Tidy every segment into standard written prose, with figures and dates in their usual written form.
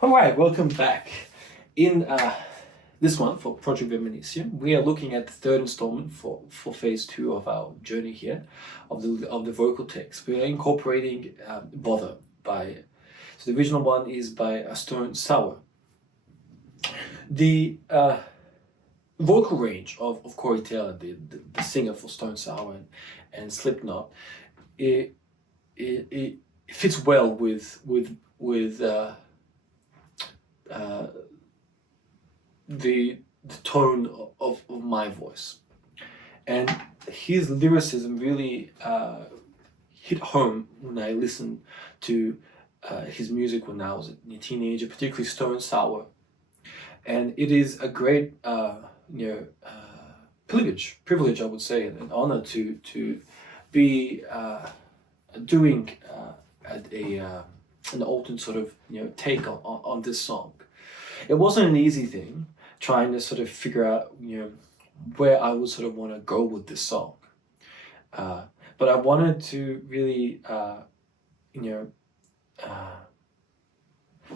All right, welcome back. In this one for Project Viminacium, we are looking at the third installment for phase 2 of our journey here of the vocal text. We are incorporating Bother by, so the original one is by Stone Sour. The vocal range of Corey Taylor, the singer for Stone Sour and Slipknot, it fits well with the tone of my voice, and his lyricism really hit home when I listened to his music when I was a teenager, particularly Stone Sour. And it is a great privilege I would say, an honor to be doing an alternate sort of take on this song. It wasn't an easy thing trying to sort of figure out where I would sort of want to go with this song, but I wanted to really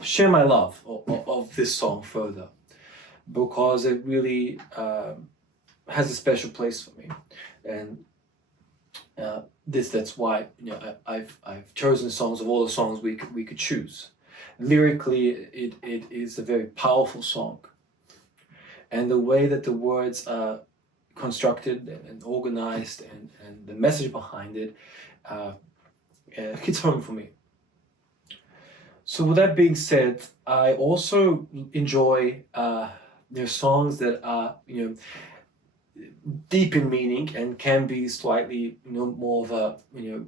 share my love of this song further, because it really has a special place for me, and that's why I've chosen songs of all the songs we could choose. Lyrically, it is a very powerful song, and the way that the words are constructed and organized and the message behind it hits home for me. So with that being said, I also enjoy songs that are deep in meaning and can be slightly more of a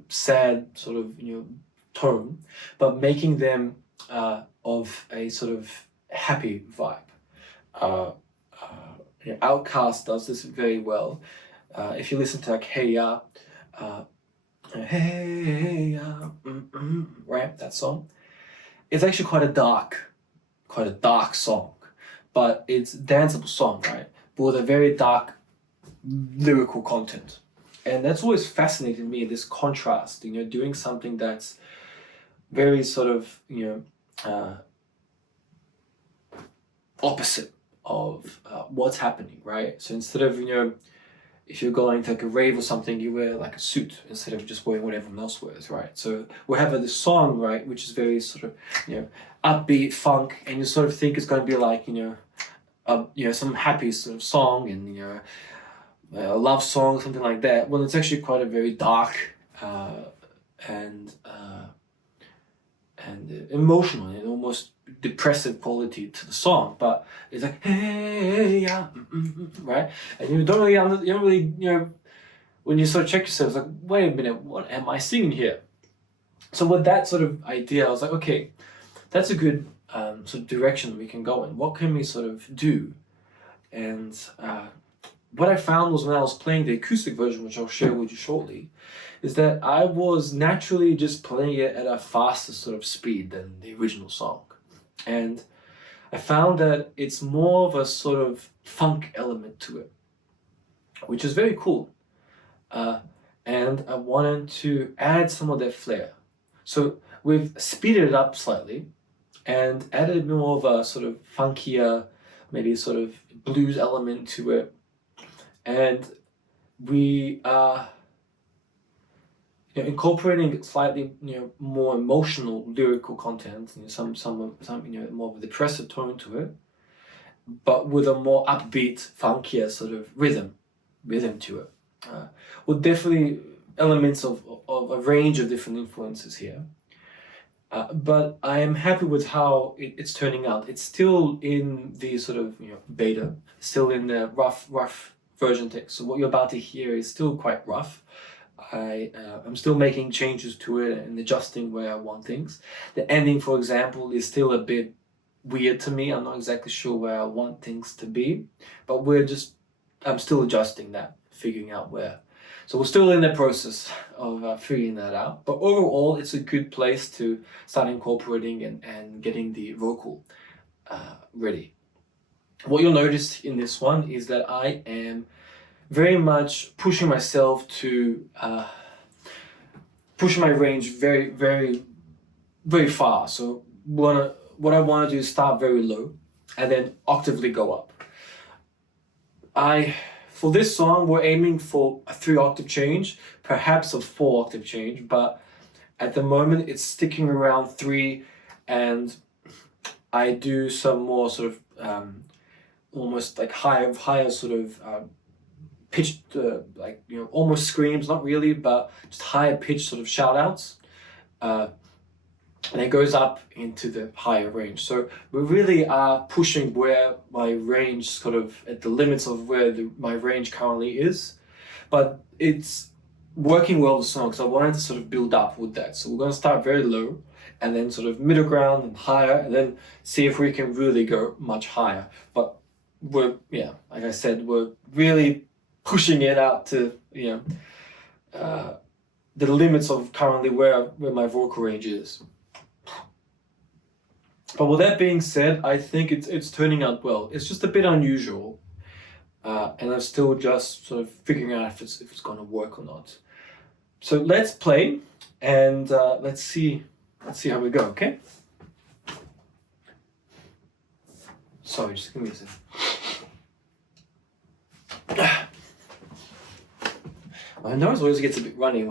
sad sort of tone, but making them of a sort of happy vibe. Outkast does this very well. If you listen to like Hey Ya, Hey Ya, right, that song, it's actually quite a dark song, but it's a danceable song, right, but with a very dark lyrical content. And that's always fascinated me, this contrast, doing something that's very sort of opposite of what's happening, right? So instead of if you're going to like a rave or something, you wear like a suit instead of just wearing what everyone else wears, right? So we have this song, right, which is very sort of upbeat funk, and you sort of think it's going to be like some happy sort of song and a love song, something like that. Well, it's actually quite a very dark and emotional and almost depressive quality to the song, but it's like hey yeah, right? And you don't really when you sort of check yourself, it's like, wait a minute, what am I singing here? So with that sort of idea, I was like, okay, that's a good sort of direction we can go in. What can we sort of do? And what I found was when I was playing the acoustic version, which I'll share with you shortly, is that I was naturally just playing it at a faster sort of speed than the original song. And I found that it's more of a sort of funk element to it, which is very cool. And I wanted to add some of that flair. So we've speeded it up slightly and added more of a sort of funkier, maybe sort of blues element to it. And we are incorporating slightly more emotional lyrical content, some more of a depressive tone to it, but with a more upbeat, funkier sort of rhythm to it. With definitely elements of a range of different influences here. But I am happy with how it's turning out. It's still in the sort of beta, still in the rough version text. So what you're about to hear is still quite rough. I'm still making changes to it and adjusting where I want things. The ending, for example, is still a bit weird to me. I'm not exactly sure where I want things to be, but I'm still adjusting that, figuring out where. So we're still in the process of figuring that out. But overall, it's a good place to start incorporating and getting the vocal ready. What you'll notice in this one is that I am very much pushing myself to push my range very, very, very far. So what I want to do is start very low and then octavely go up. For this song, we're aiming for a 3-octave change, perhaps a 4-octave change, but at the moment it's sticking around 3, and I do some more sort of almost like higher sort of pitched, like, you know, almost screams, not really, but just higher pitched sort of shout outs. And it goes up into the higher range. So we really are pushing where my range, sort of at the limits of where my range currently is. But it's working well with the song, because I wanted to sort of build up with that. So we're going to start very low, and then sort of middle ground and higher, and then see if we can really go much higher. But we're, yeah, like I said, we're really pushing it out to, you know, the limits of currently where my vocal range is. But with that being said, I think it's turning out well. It's just a bit unusual, and I'm still just sort of figuring out if it's going to work or not. So let's play, and let's see how we go. Okay. Sorry, just give me a second. My nose always gets a bit runny.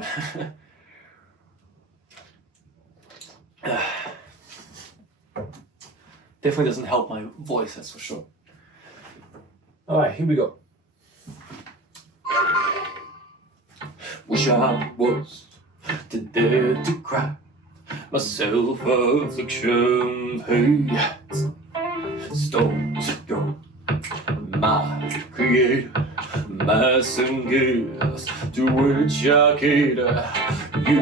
Definitely doesn't help my voice, that's for sure. Alright, here we go. Wish I was dead to cry myself affliction, hate, stones of gold, my creator, my sin gifts to which I cater. You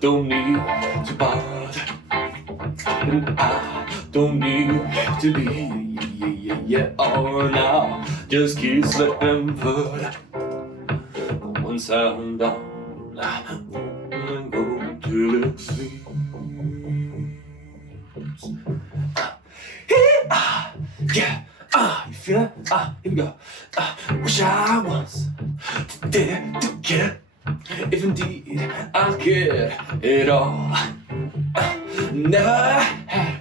don't need to bother, and I don't need to be, or now. Just keep slipping foot. Once I'm done, I'm going to the sleep. You feel it? Here we go. Wish I was dead to get, if indeed I get it all. Never had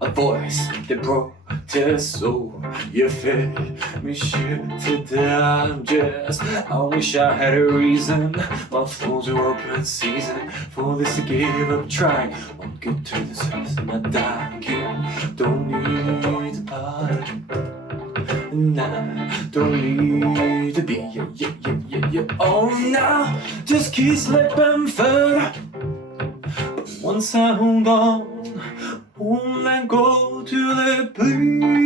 a voice that protests, so you fed me shit to digest. I wish I had a reason, my flows are open season for this to give up trying. Won't get to the surface and I die. You don't need to bother, and I don't need to be, yeah. Oh, now just keep slipping further. Once I hold on, won't let go till it bleed.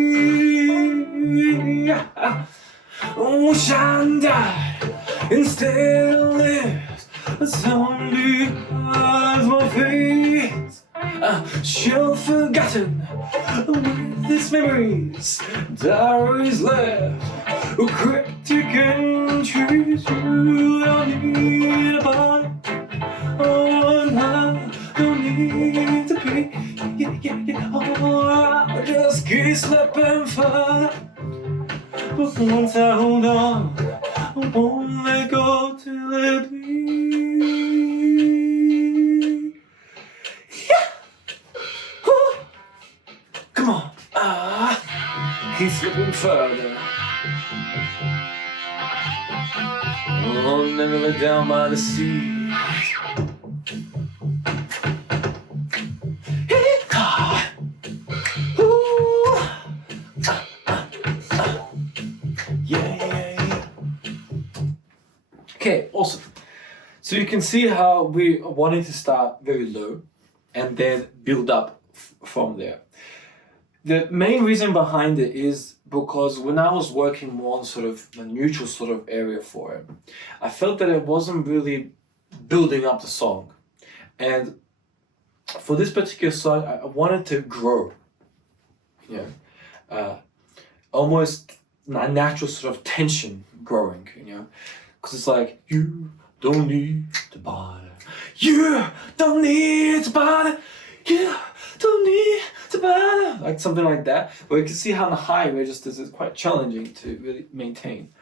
Wish I died instead of lived. Somebody hides my face. She'll forgotten with its memories. Diaries left, cryptic entries. You don't need a body. Oh, no, don't need to be. Oh, I just keep slipping further. But once I hold on, I won't let go till it bleeds. Yeah. Ooh. Come on. Keep slipping further. Oh, never let down by the sea. Okay, awesome. So you can see how we wanted to start very low and then build up from there. The main reason behind it is because when I was working more on sort of a neutral sort of area for it, I felt that it wasn't really building up the song. And for this particular song, I wanted to grow, almost a natural sort of tension growing, because it's like, you don't need to bother, you don't need to bother, you don't need to bother, like something like that. But you can see how the high registers is quite challenging to really maintain,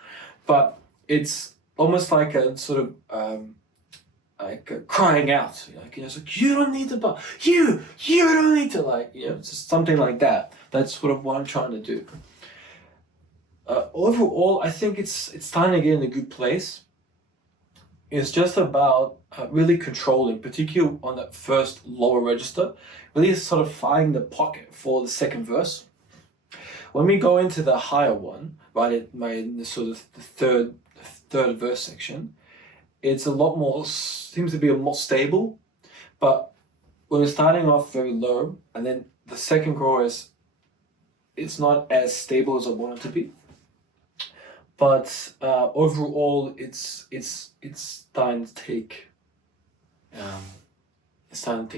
but it's almost like a sort of crying out, like, it's like, you don't need to buy, you don't need to, like, just something like that. That's sort of what I'm trying to do. Overall, I think it's time to get in a good place. It's just about really controlling, particularly on that first lower register, really sort of finding the pocket for the second verse. When we go into the higher one, right, in the sort of the third verse section, it's a lot more, seems to be a more stable. But when we're starting off very low, and then the second chorus, it's not as stable as I want it to be. But overall, it's starting to take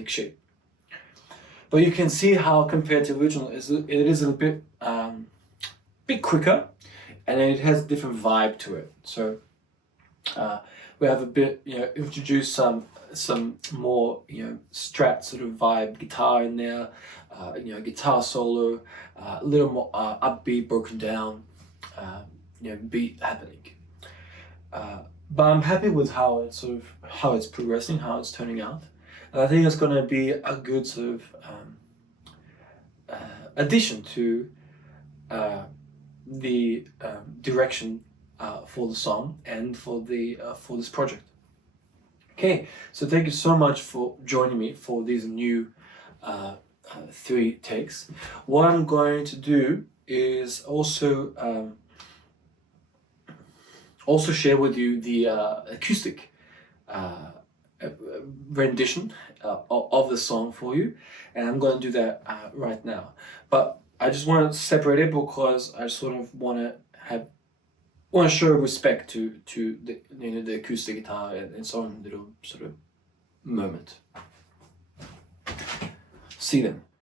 shape. But you can see how compared to original, it is a bit quicker, and then it has a different vibe to it. So we have a bit, introduce some more, Strat sort of vibe guitar in there, guitar solo, a little more upbeat, broken down, beat happening. But I'm happy with how it's progressing, how it's turning out. And I think it's going to be a good sort of addition to the direction for the song and for this project. Okay, so thank you so much for joining me for these new 3 takes. What I'm going to do is also share with you the acoustic rendition of the song for you, and I'm going to do that right now. But I just want to separate it because I sort of want to show respect to the the acoustic guitar and so on, little sort of moment. See them.